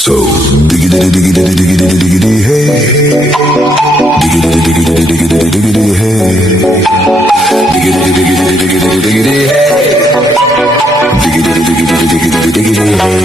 So diggity diggity diggity diggity hey, diggity diggity diggity diggity hey, diggity diggity diggity diggity hey, diggity diggity diggity diggity hey.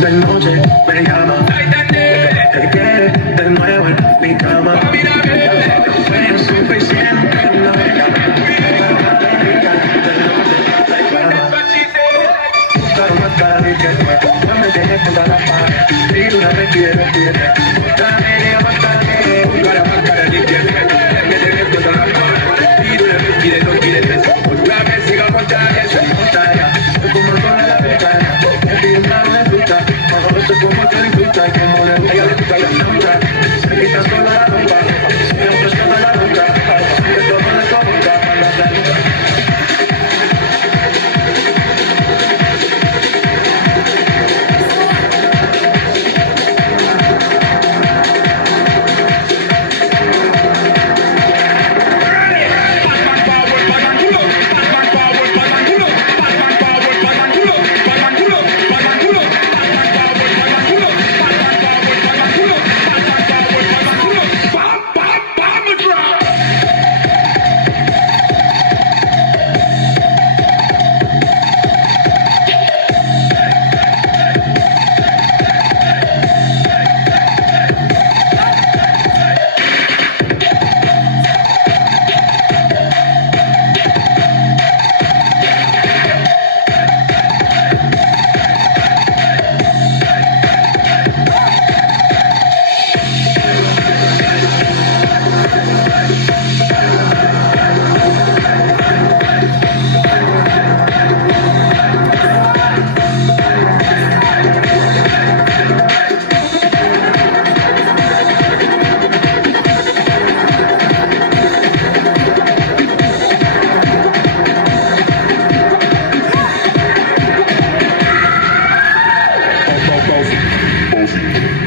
De noche me llama, te quiere de nuevo en mi cama. Fue suficiente, no me llama. No me dejes contra la pared, y una vez quiero, dame a matarme, para marcar el infierno. Me dejes contra la pared, y una vez quiero, otra vez sigo montaña, soy como el con la ventana, me pido una fruta, soy como te disfruta, como la ella le gusta la fruta, se quita sola la ropa, siempre está la ruta, que toma la copa para la salud.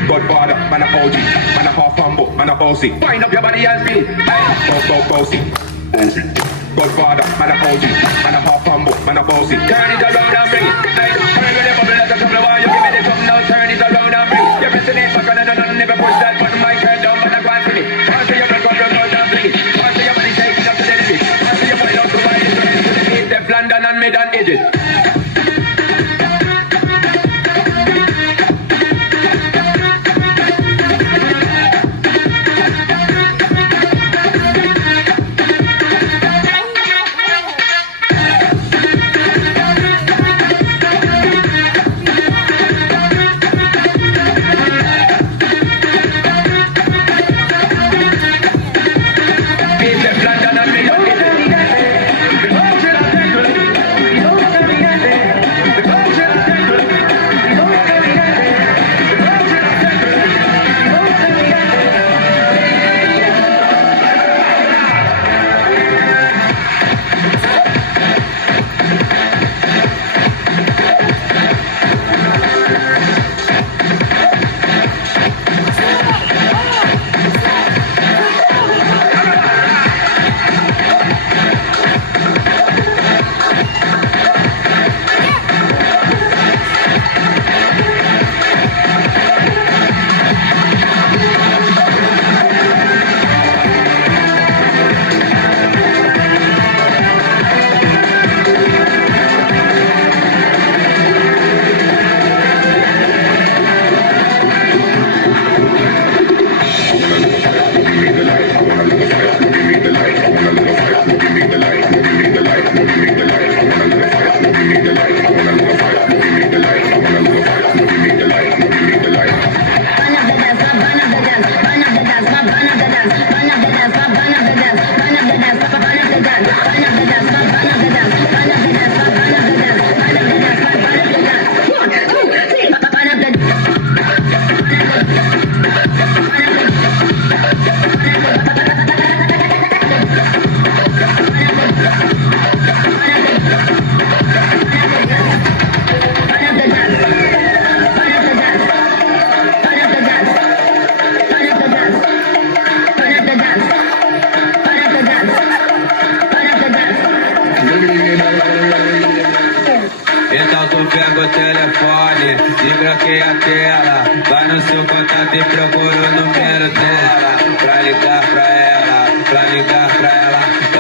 Godfather, man a OG, man a half humble, man a bossy. Wind up your body and spin it. Bossy. Godfather, man a OG, man a half humble, man a bossy. Turn it around and bring it. Turn with the bubble like a tumbler while you give me the come now. Turn it around and bring it. You're pressing it back and never push that button. My head down, man a go and bring it. Pass to your blood, come your and bring it. Pass to your body, take it up to the limit. Pass to your body, up to the limit. To the gate, left London and mid and edges.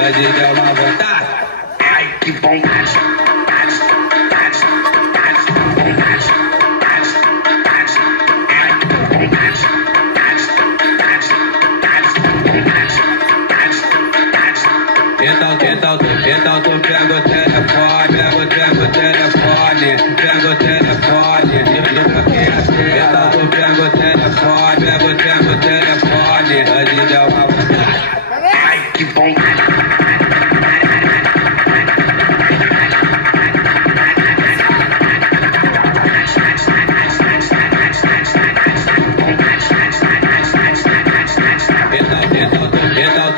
Agita uma vontade. Ai, que vontade. Então tu pega o telefone, pega o telefone. Então tu pega o telefone, agita uma vontade. Ai, que vontade. Então tu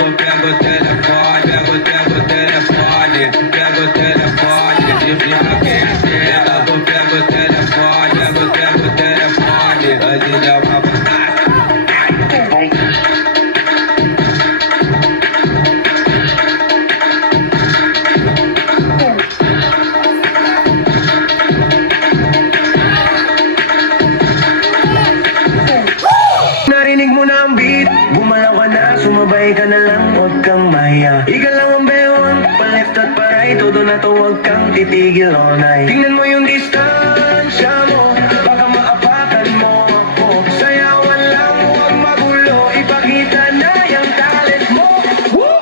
pega o telefone, pega o telefone. Então tu pega o telefone, agita uma vontade. Ai, que vontade. Narinig mo na ang beat, gumalaw ka na, sumabay ka na lang, huwag kang mahiya. Igalaw ang bewang, pa-left at pa-right, todo na to, huwag kang titigil all night. Tingnan mo yung distansya mo, baka maapakan mo ako. Sayawan lang, huwag magulo, ipakita na yung talent mo. Woo!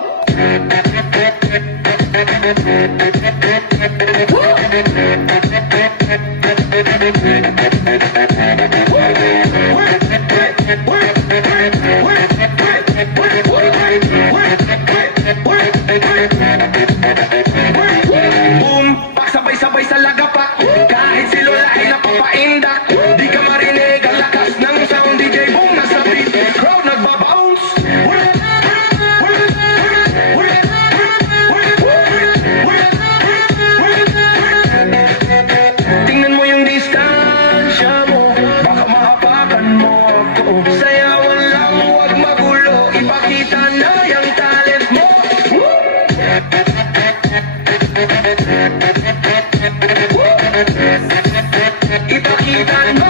Boom! Pagsabay-sabay sa lagapak, kahit si Lola ay napapaindak. Di ka marinig ang lakas ng sound, DJ Boom nasa beat, crowd nagbabounce. Tingnan mo yung distansya mo, baka maapakan mo ako. Sayawan lang, huwag magulo, ipakita na yung talent mo. Ipakita mo.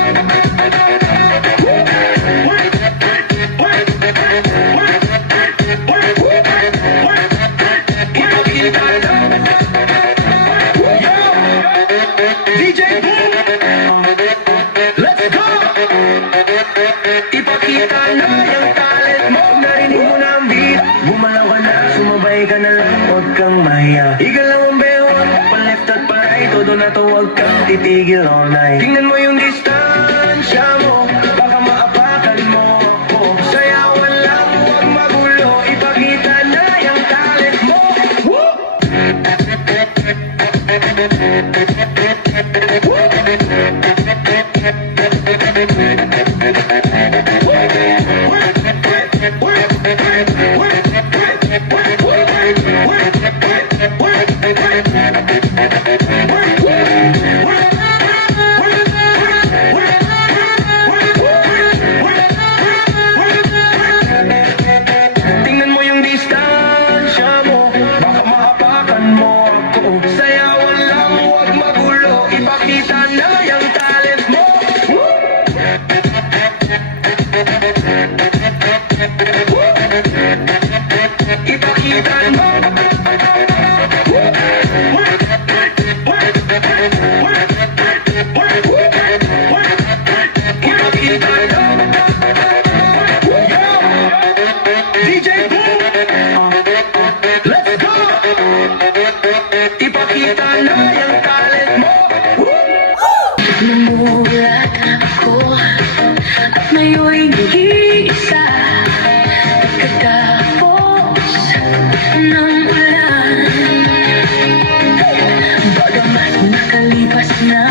Ipakita mo. Yo! DJ Boom! Let's go! Ipakita na yung talent mo. Narinig mo na ang beat, gumalaw ka na, sumabay ka na lang, huwag kang mahiya. Igalaw ang bewang, pa-left at pa-right, todo na to, huwag kang titigil all night. Tingnan mo yung distansya mo, baka maapakan mo ako. Sayawan lang, huwag magulo, ipakita na yung talent mo. Woo! Tingnan mo yung distansya mo, baka maapakan mo ako. Sayawan lang, huwag magulo, ipakita na yung talent mo. Ipakita mo. Ipakita mo. Yo! DJ Boom! Let's go! Ipakita na yung talent mo. Namulat ako at ngayon'y nag-iisa. Pagkatapos ng ulan, bagamat nakalipas na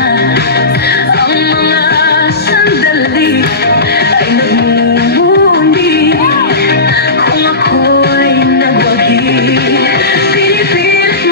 ang mga sandali, ay nagmumuni kung ako'y nagwagi. Pinipili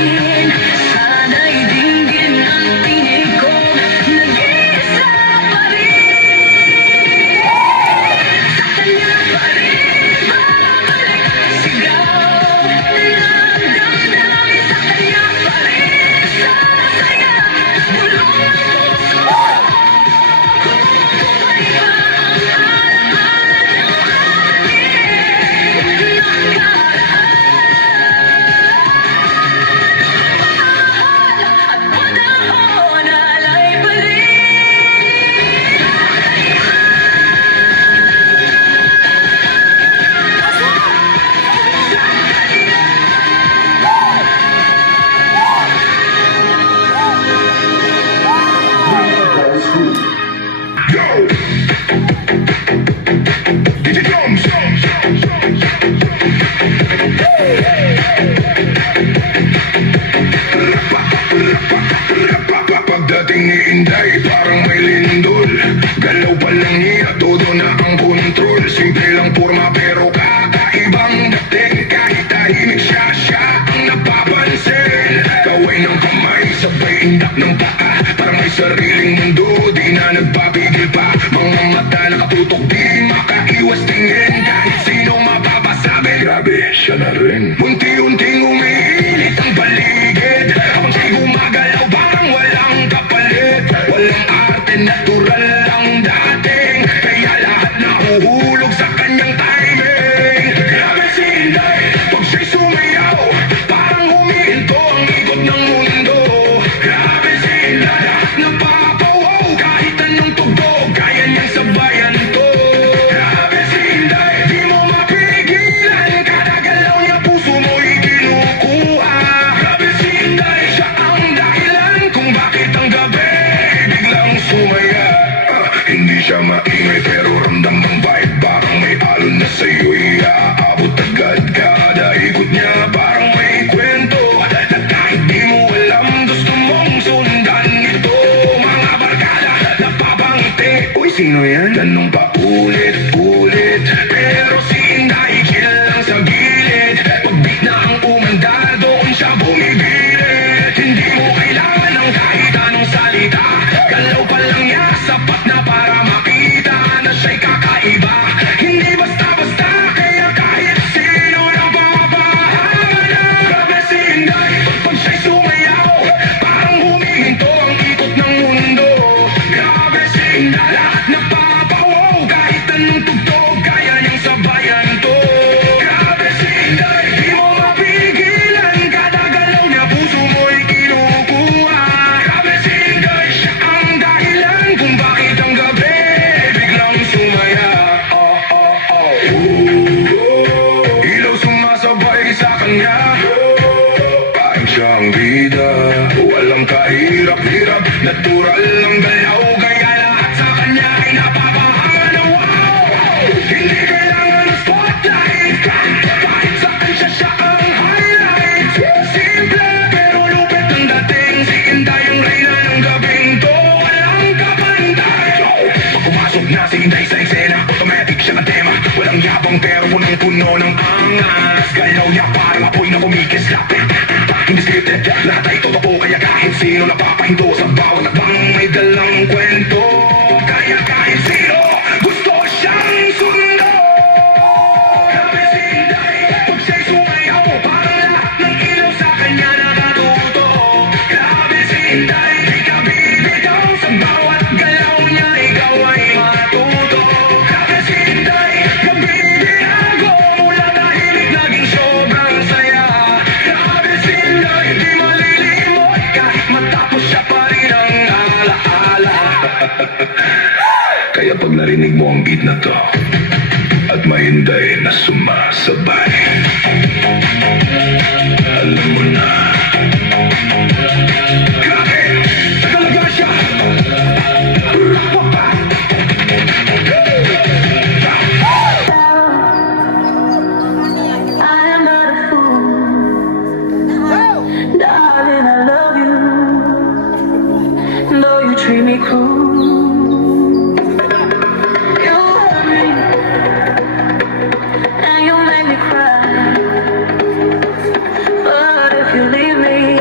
akin. Sana'y dinggin ang tinig ko, nag-iisa pa rin. Sa kanya pa rin babalik sigaw ng damdamin. Sa kanya pa rin sasaya bulong ng puso ko. Kung buhay pa ang alaala ng ating nakaraan. At panahon alay balik. Yo! DJ Drums! Pagdating ni Inday, parang may lindol. Galaw pa lang niya, todo na ang kontrol. Simple lang forma pero kakaibang dating. Kahit tahimik siya, siya ang napapansin. Kaway ng kamay, sabay indak ng paa. Parang may sariling mundo, di na nagpapigil pa. Mga mata nakatutok, di makaiwas tingin. Kahit sino mapapasabi, grabe siya na rin. Unti-unting umiinit ang paligid. Habang siya'y gumagalaw, parang walang kapalit. Walang arte, natural lang dating. Kaya lahat nahuhulog sa kanyang timing. Grabe si Inday, pag siya'y sumayaw, parang humihinto ang ikot ng mundo. Grabe si Inday, napapawaw, kahit anong tugtog, kaya niyang sabayan to. Grabe si Inday, di mo mapigilan, kada galaw niya puso mo'y kinukuha. Grabe si Inday, siya ang dahilan kung bakit ang gabi biglang sumaya. Hindi siya maingay pero ramdam ang vibe, parang may alon na sa'yo'y aaabot agad. Kada ikot niya parang may kwento, na kahit di mo alam gusto mong sundan ito. Mga barkada napapangiti, uy sino yan? Tanong pa ulit-ulit, pero si Inday chill lang sa gilid. Pag-beat na ang umanda, doon siya bumibilit. Hindi mo kailangan ng kahit anong salita, galaw pa lang niya sapat na para makita na siya'y kakaiba. Hindi basta-basta, kaya kahit sino nang papahaman na. Grabe si Inday, pag siya'y sumayaw, parang humihinto ang ikot ng mundo. Grabe si Inday, lahat napapawaw, kahit anong tugtog, kaya niyang sabayan to. Grabe si Inday, di mo mapigilan, kada galaw niya puso mo'y kinukuha. Grabe si Inday, siya ang dahilan kung bakit ang gabi biglang sumaya. Ilaw sumasabay sa kanya, parang siyang bida. Walang kahirap-hirap, natural ang galaw, kaya lahat sa kanya ay napapahangan na wow. Hindi kailangan ng spotlight, kahit saan siya ang highlight. Simple pero lupit ang dating, si Inday ang reyna ng gabing to, walang kapantay. Pag pumasok na si Inday sa eksena, automatic siya na tema. Walang yabang pero punong-puno ng angas. Galaw niya parang apoy na kumikislap. Hindi scripted, lahat ay totoo, kaya kahit sino napapahinto sa bawat akbang may dalang kwento. Kaya kahit sino gusto siyang sundo. Grabe si Inday, pag siya'y sumayaw, parang lahat ng ilaw sa kanya nakatuto. Grabe si Inday, di ka bibitaw, sa bawat galaw niya ikaw ay matuto. Grabe si Inday, magbibinago, mula tahimik naging sobrang saya. Grabe si Inday, di malilimot, kahit matapos siya pa rin ang alaala. Kaya pag narinig mo ang beat na to, at may Inday na sumasabay, alam mo na. Grabe! Talaga siya! Rapapa! I am not a fool, darling. I love you. Though you treat me cruel, you hurt me and you make me cry. But if you leave me,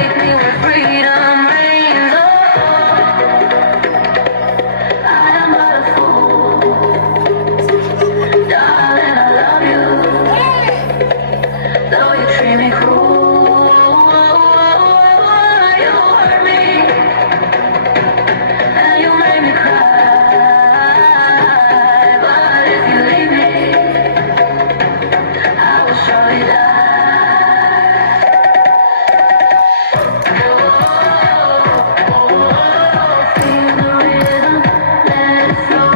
Take me where freedom reigns. I am but a fool. Darling, I love you. Though you treat me cruel, you hurt me and you make me cry. But if you leave me, I will surely die. Feel the rhythm, let it flow.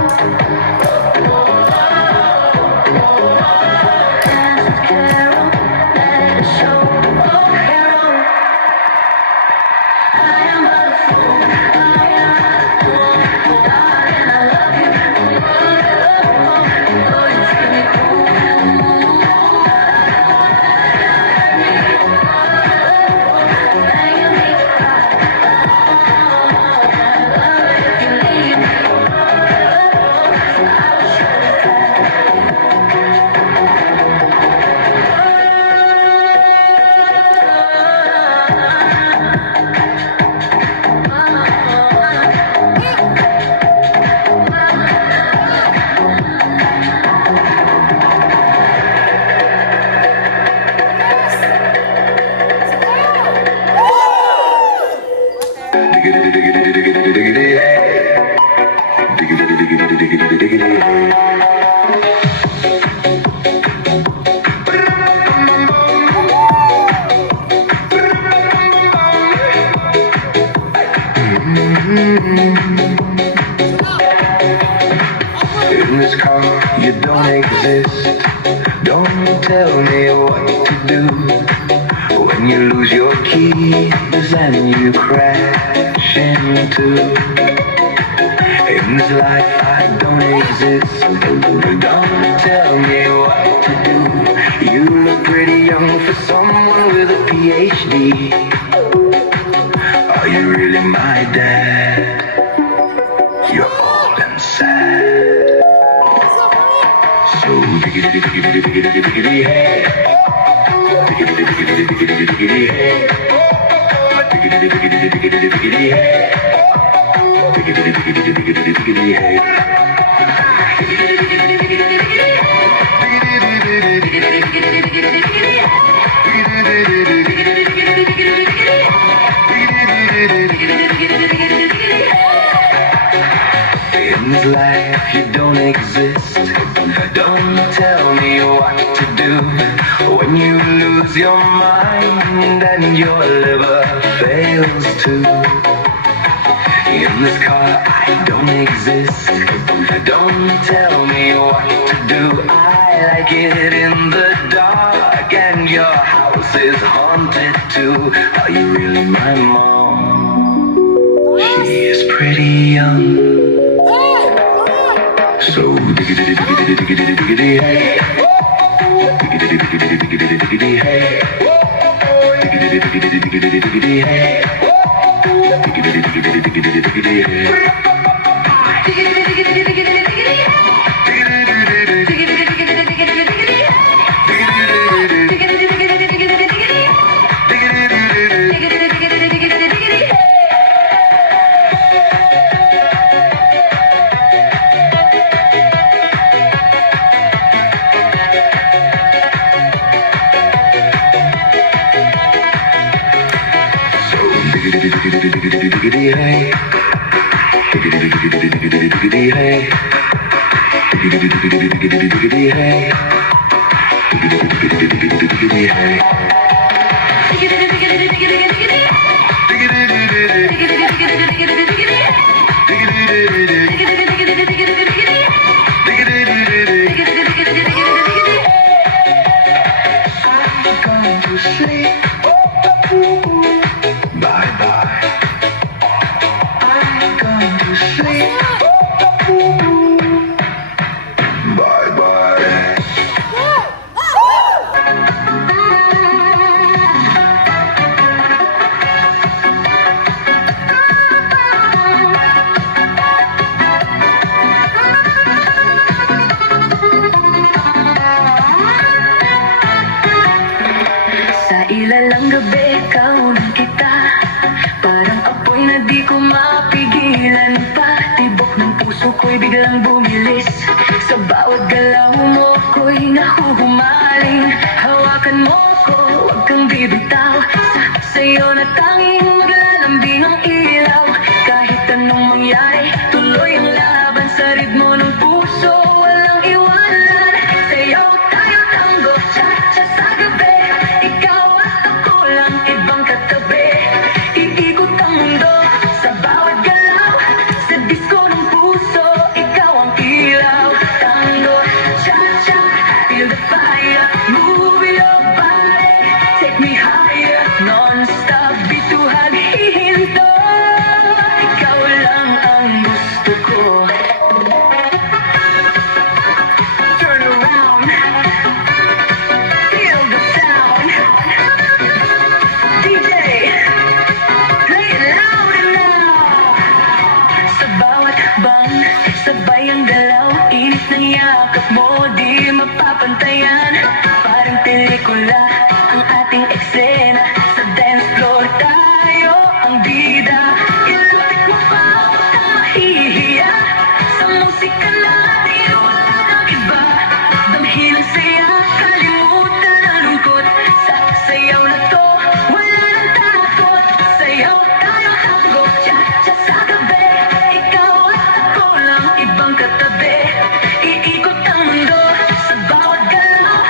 Dance with Carol, let it show. Oh, Carol, I am but a fool. I am but a fool. Darling, I love you. Though you treat me cruel, and you make me cry. If you leave me, I will surely Diggity, diggity, diggity, diggity, hey. Diggity, diggity, diggity, diggity, hey. In this car, you don't exist. Don't tell me what to do. When you lose your keys and you crash into. In this life, I don't exist. Don't tell me what to do. You look pretty young for someone with a PhD. Are you really my dad? You're old and sad. So diggity diggity diggity diggity hey. Diggity diggity diggity diggity hey. Diggity diggity diggity diggity hey. Diggity diggity diggity diggity hey. In this life you don't exist. Don't tell me what to do. When you lose your mind and your liver fails to. In this car I don't exist. Don't tell me what to do. I like it in the dark and your house is haunted too. Are you really my mom? She is pretty young. So diggity diggity diggity diggity hey. Diggity diggity diggity diggity hey. Diggity diggity diggity diggity hey. Diggity diggity diggity diggity hey. Diggity hey. Diggity diggity diggity diggity hey. Diggity diggity diggity diggity hey. Diggity diggity diggity diggity hey. I'm going to sleep. Bye bye. I'm going to sleep. Bye bye. di ko mapigilan pa. Tibok ng puso ko'y biglang bumilis. Sa bawat galaw mo ko'y nahuhumaling. Hawakan mo ko, huwag kang bibitaw. Sa'yo na tanging maglalambing ang ilaw. Kahit anong mangyari, tuloy ang laban. Sa ritmo ng puso, walang iwanan. Sayaw tayo tango, cha-cha sa gabi. Ikaw at ako lang, ibang katabi. Iikot ang mundo sa bawat galaw. Sa disco ng puso, ikaw ang ilaw. Tango, cha-cha, feel the fire. Move your body, take me higher. Non-stop, bituhan, hihinto. Ikaw lang ang gusto ko. Turn around, feel the sound. DJ, play it loud and loud. Sa bawat bang, sabay ang galaw. Init ng yakap mo, di mapapantayan. Parang pelikula ang ating eksena. Sa dance floor tayo ang bida. Ilapit mo pa, huwag kang mahihiya. Sa musika natin wala nang iba. Damhin ang saya, kalimutan ang lungkot. Sa sayaw na to, wala nang takot. Sayaw tayo tango, cha-cha sa gabi. Ikaw at ako lang, ibang katabi. Iikot ang mundo sa bawat galaw.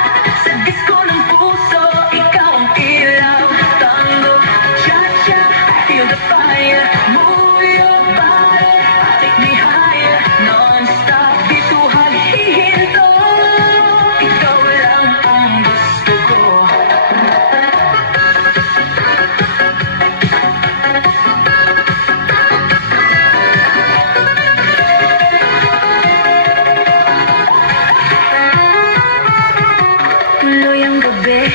Sa disco ng puso, ikaw ang ilaw. Tango, cha-cha, feel the fire. Move your body, take me higher. Non-stop, bituhan, hihinto. Ikaw lang ang gusto ko. Tuloy ang gabi,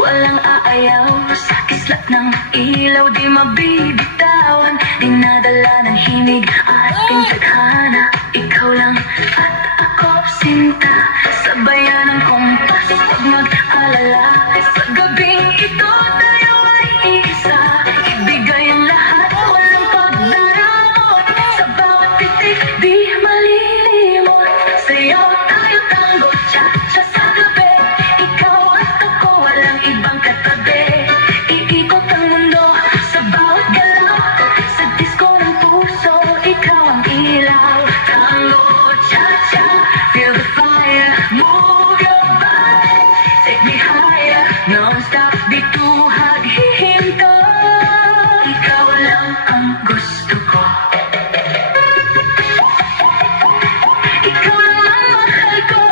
walang aayaw. Sa kislat ng ilaw, di mabibitawan. Dinadala ng himig ating tadhana. Ikaw lang at ako, sinta. Sabayan ng kompas, huwag mag-alala. Sa gabing ito, tayo ay iisa. Ibigay ang lahat, walang pagdaramot. Sa bawat titik, di malilimot. Sayaw tayo tango, cha-cha sa gabi. Ikaw at ako, walang ibang katabi. Iikot ang mundo sa bawat galaw. Sa disco ng puso, ikaw ang ilaw. Tango, cha-cha, feel the fire. Move your body, take me higher. Non-stop, bituhag, hihinto. Ikaw lang ang gusto ko. Ikaw lang ang mahal ko.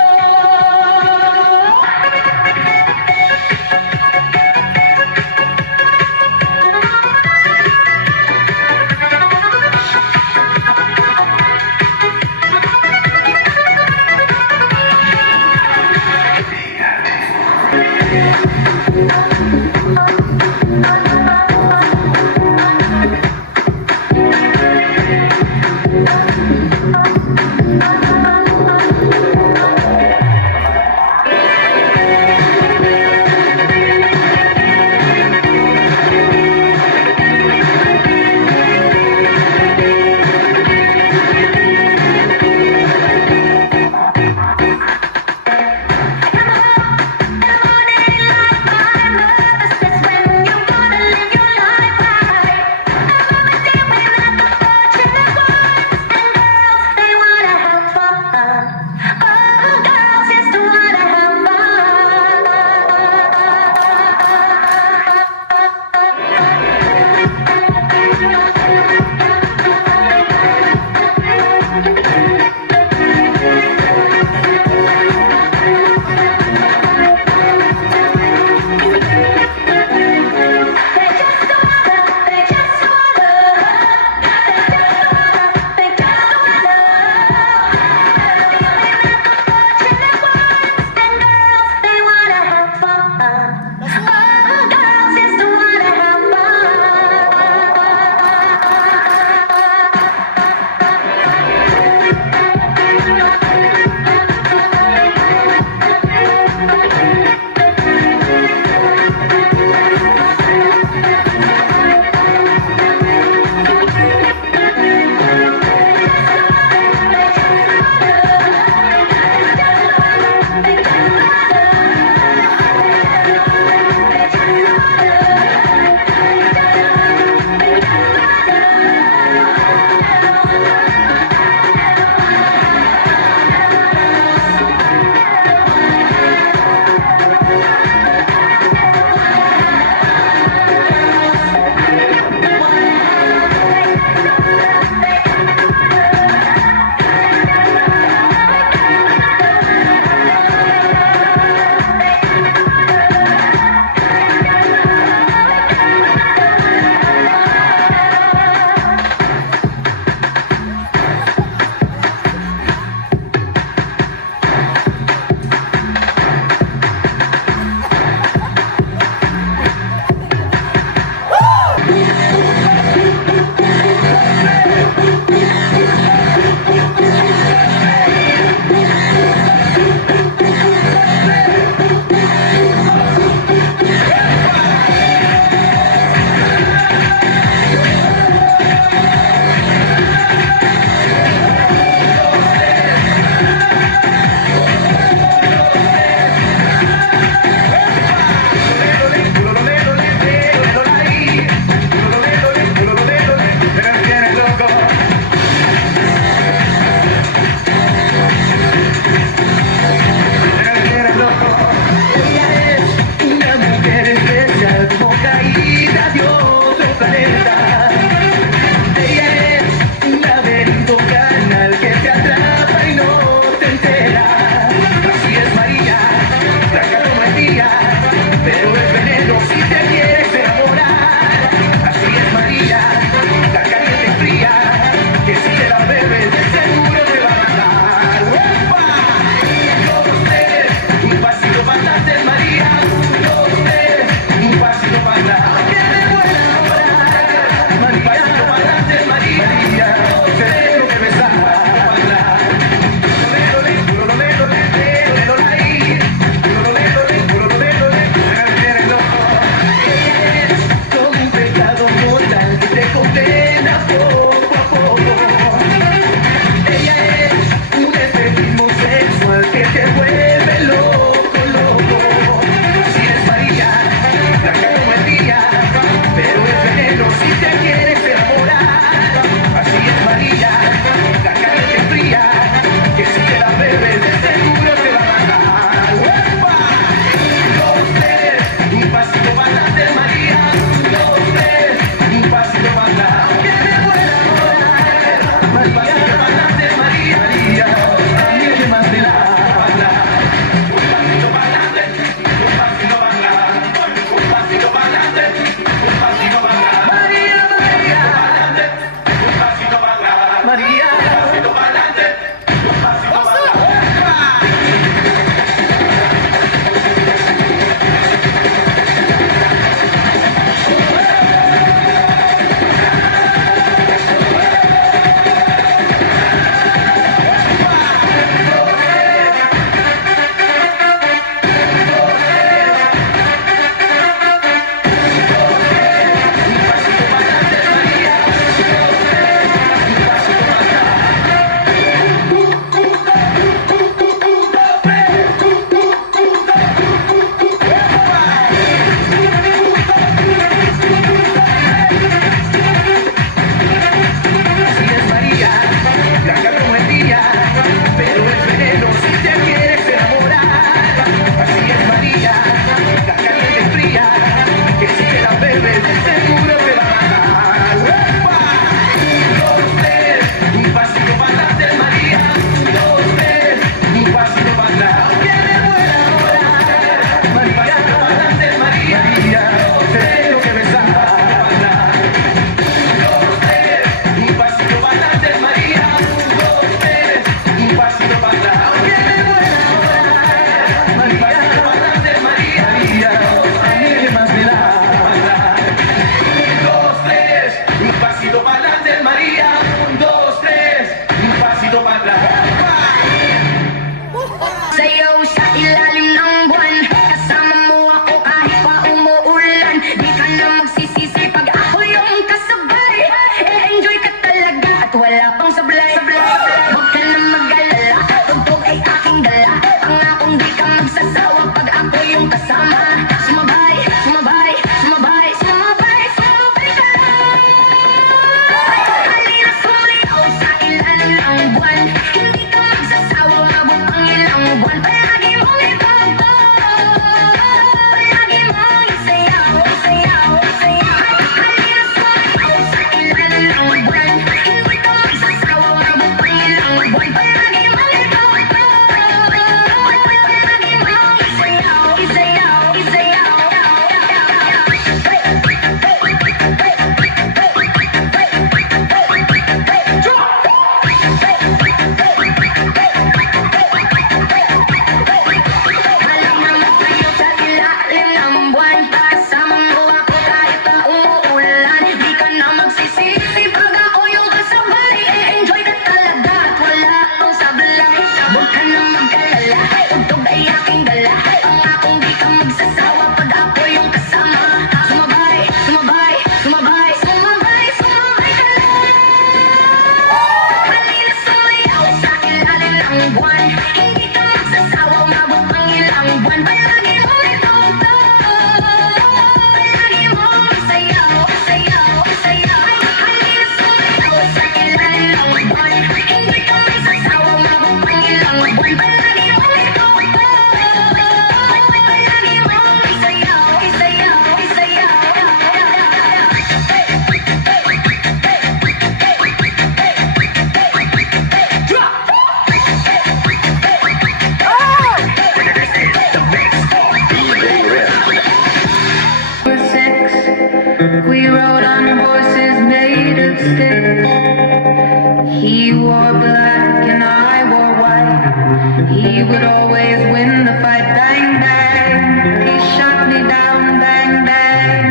He wore black and I wore white. He would always win the fight. Bang, bang. He shot me down. Bang, bang.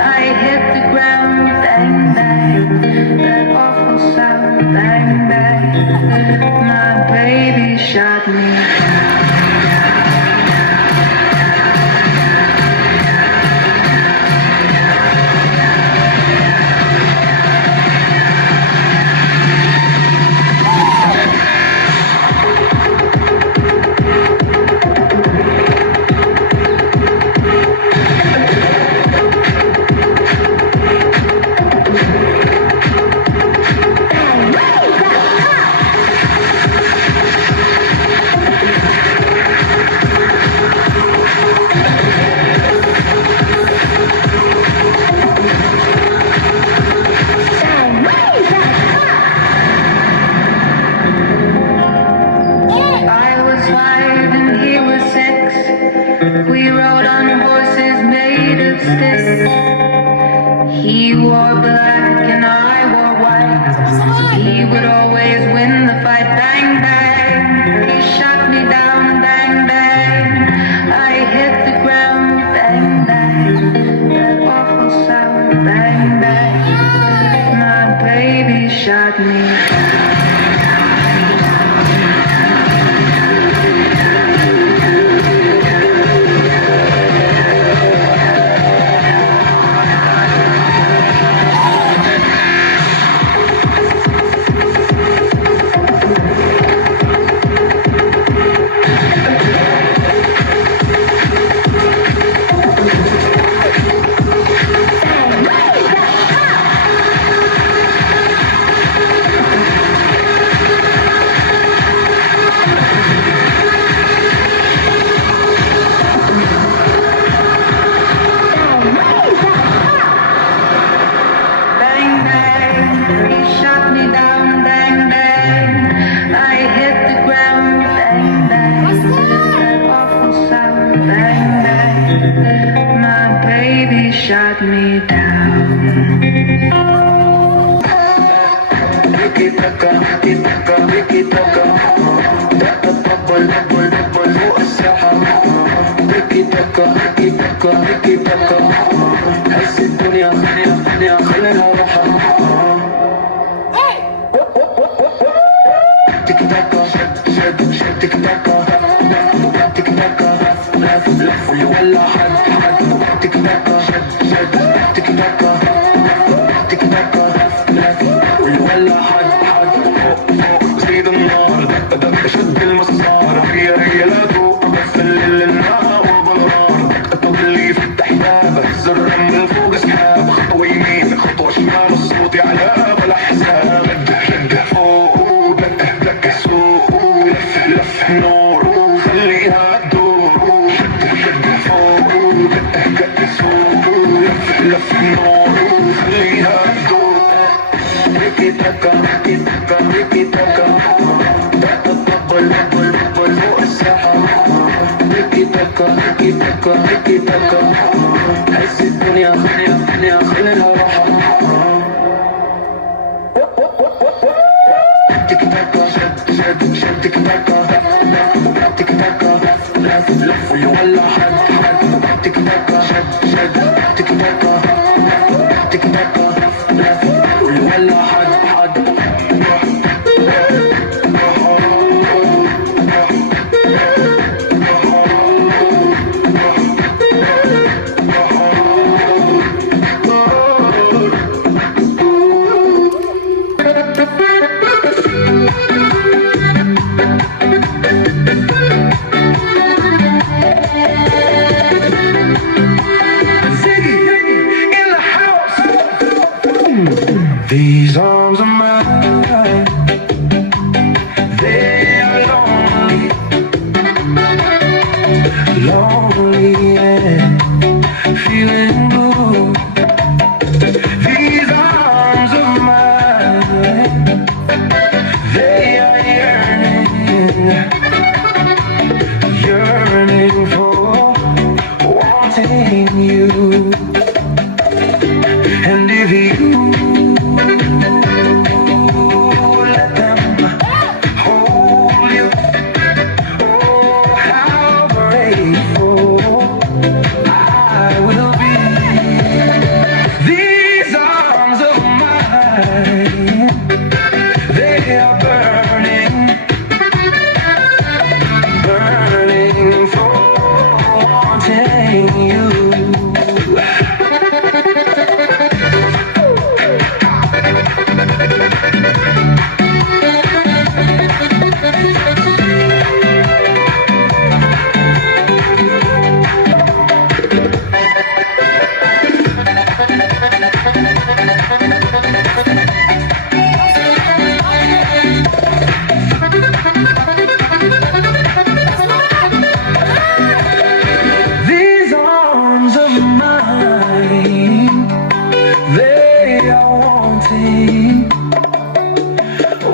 I hit the ground. Bang, bang. That awful sound. Bang, bang. My baby shot me down. I was 5 and he was 6. We rode on horses made of sticks. He wore black and I wore white. He would always win the fight. Bang, bang. He shot me down. Bang, bang. I hit the ground. Bang, bang. That awful sound. Bang, bang. My baby shot me down. Bang, bang, he shot me down. Bang, bang, I hit the ground. Bang, bang, that awful sound. Bang, bang, my baby shot me down. Ricky Taka, Ricky Taka, Ricky Taka. Taka bubble, bubble, bubble, فوق السحاب. Ricky Taka, Ricky Taka, Ricky Taka. هز الدنيا خليها خليها راحة. تيك تاكا شد تيك تاكا تيك تاكا لف ولا حد تيك تاكا شد تيك تاكا تيك تاكا لف ولا حد فوق زيد النار دق شد المسمار هي لا ذوق بس النار والبلران الطبلي في التحياب الزر من فوق سحاب خطوة يمين خطوة شمال الصوت يعلى بلا حساب شد فوق دق سوق لف نور خليها تدور شد فوق دق سوق لف نور خليها تدور ريكي تاكا ريكي تاكا ريكي تاكا تطبل بل فوق الساحة ريكي تاكا ريكي تاكا ريكي تاكا هز الدنيا خليها راحة تيك تاكا شد تيك تاكا تيك تاكا لف ولا حد تيك تاكا شد تيك تاكا تيك تاكا لف ولا حد These arms are mine, they are lonely, lonely and feeling blue. These arms are mine, they are yearning for wanting you. And if you let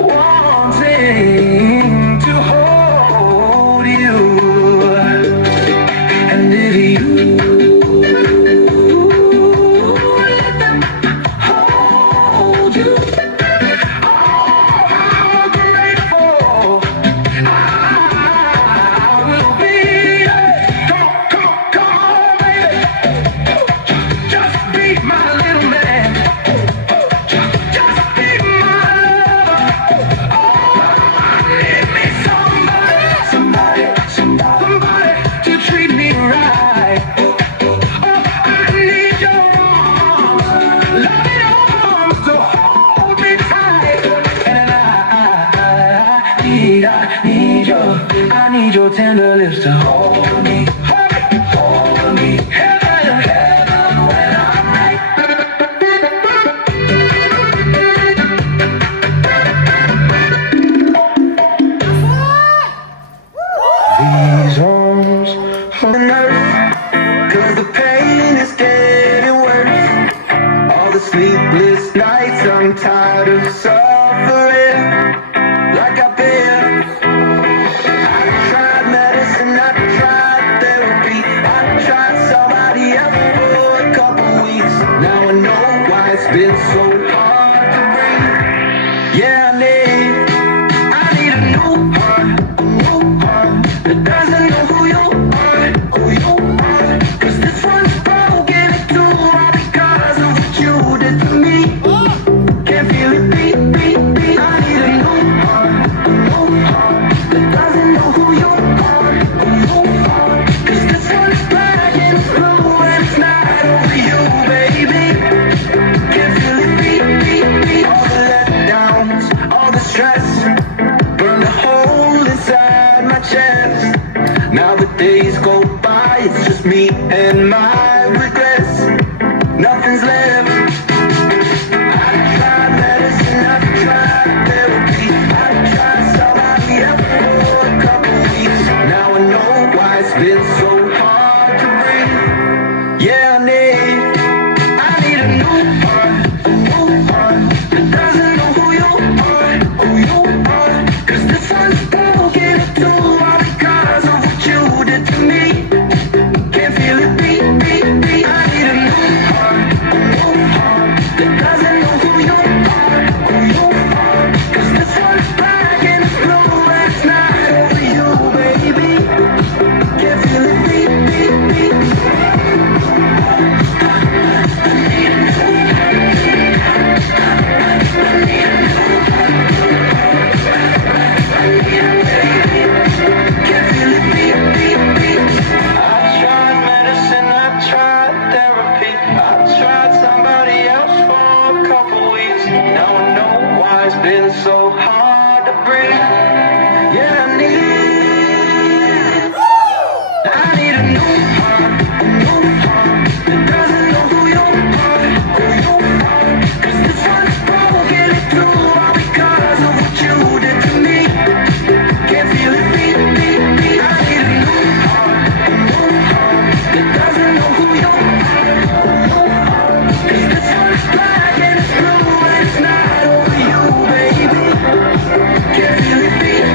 wanting to hold you. And if you let them hold you, oh, how grateful I will be. Come on, baby. Just be my little man. Just be my lover. Oh, I need me somebody to treat me right. Oh, I need your arms, loving arms to hold me tight. And I need your tender lips to hold me, hold me. Heaven, heaven when I'm right. These arms on the nerve, 'cause the pain is getting worse. All the sleepless nights, I'm tired of suffering like I've been. I tried medicine, I tried therapy, I tried somebody else for a couple weeks. Now I know why it's been so hard to breathe. Yeah, I need a new heart that doesn't know who you are, who you are. 'Cause this one's broken too, all because of what you did to me. Can't feel it beat. I need a new heart that doesn't know who you are, who you are. 'Cause this one's black and blue and it's not over you, baby. Can't feel it beat. All the letdowns, all the stress, burned a hole inside my chest. Now the days go by, it's just me and my regrets. Nothing's left. I tried medicine, I tried therapy, I tried somebody else for a couple weeks. Now I know why it's been so hard to breathe. Yeah, I need a new heart that doesn't know who you are, who you are. 'Cause this one's broken too, all because of what you did to me. Can't feel it beat. I need a new heart that doesn't know who you are, who you are. 'Cause this one's black and it's blue and it's not over you, baby. Can't feel it beat. Can't feel it beat. I tried medicine, I tried therapy, I tried somebody else for a couple weeks. Now I know why it's been so hard to breathe. Yeah, I need a new heart that doesn't know who you are, who you are. 'Cause this one's broken too, all because of what you did to me. Can't feel it beat. I need a new heart that doesn't know who you are, who you are. 'Cause this one's black and it's blue and it's not over you, baby. Can't feel it beat.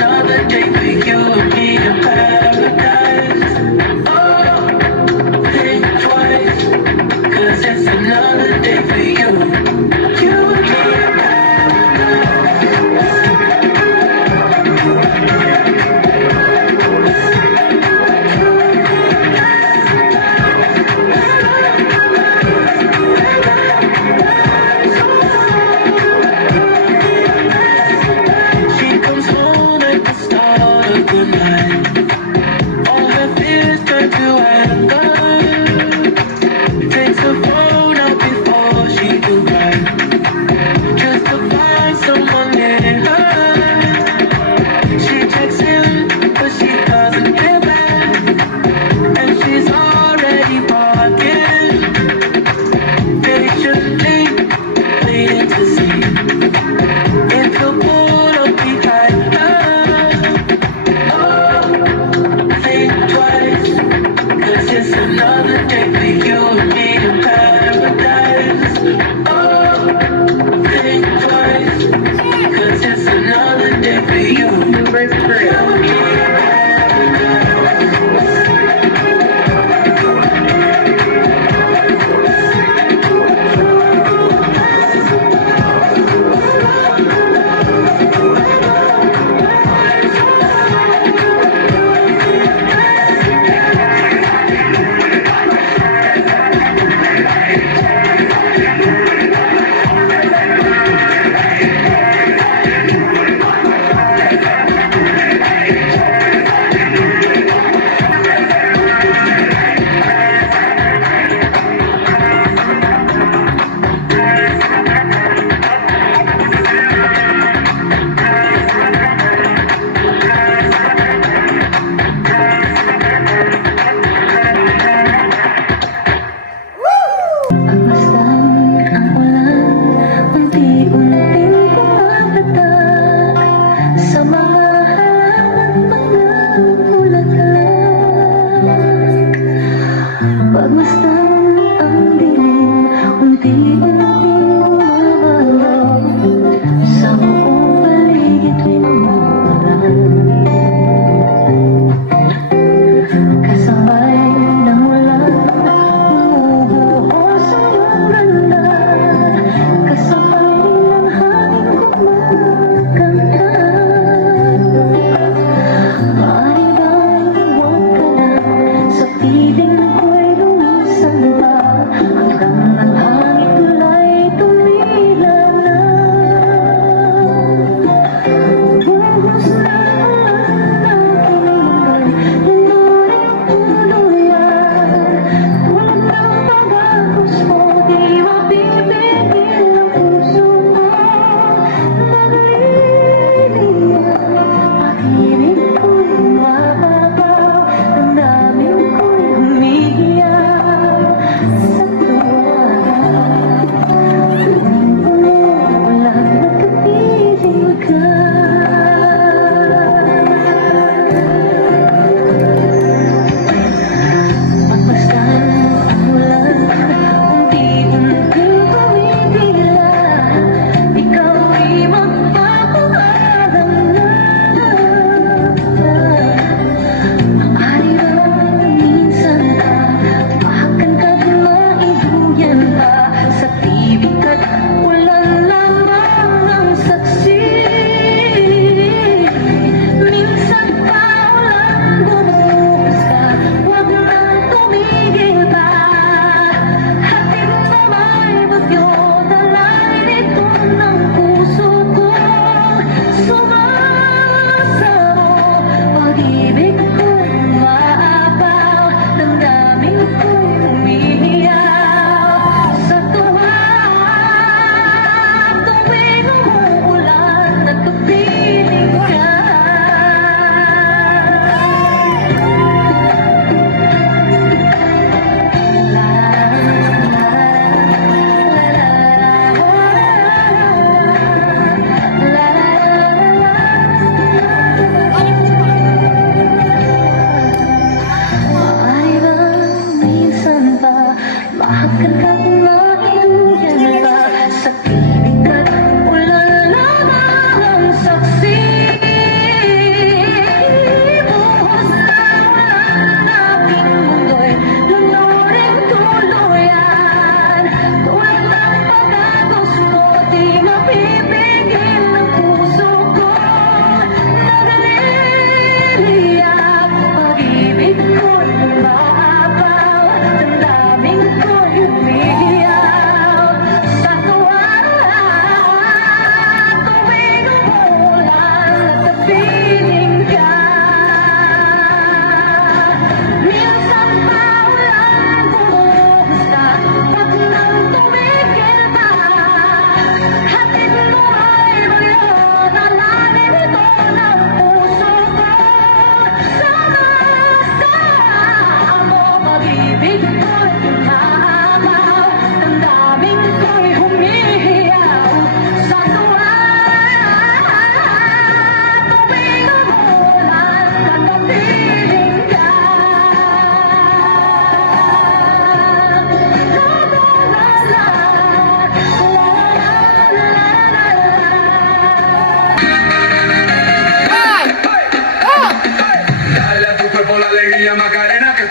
another day for you and me in paradise. Oh, think twice, 'cause it's another day for you. You and me in She comes home at the start of the night. All her fears turn to anger. Takes her phone out before she can cry, just to find someone near her. She checks in, but she doesn't get back, and she's already barking, patiently waiting to see if he'll pull up behind her. Oh, think twice, 'cause it's another day for you and me in paradise. Oh, think twice, 'cause it's another day for you. You and me in paradise.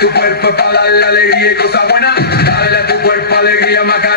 tu cuerpo para darle alegría y cosas buenas. Dale a tu cuerpo alegría, Macarena.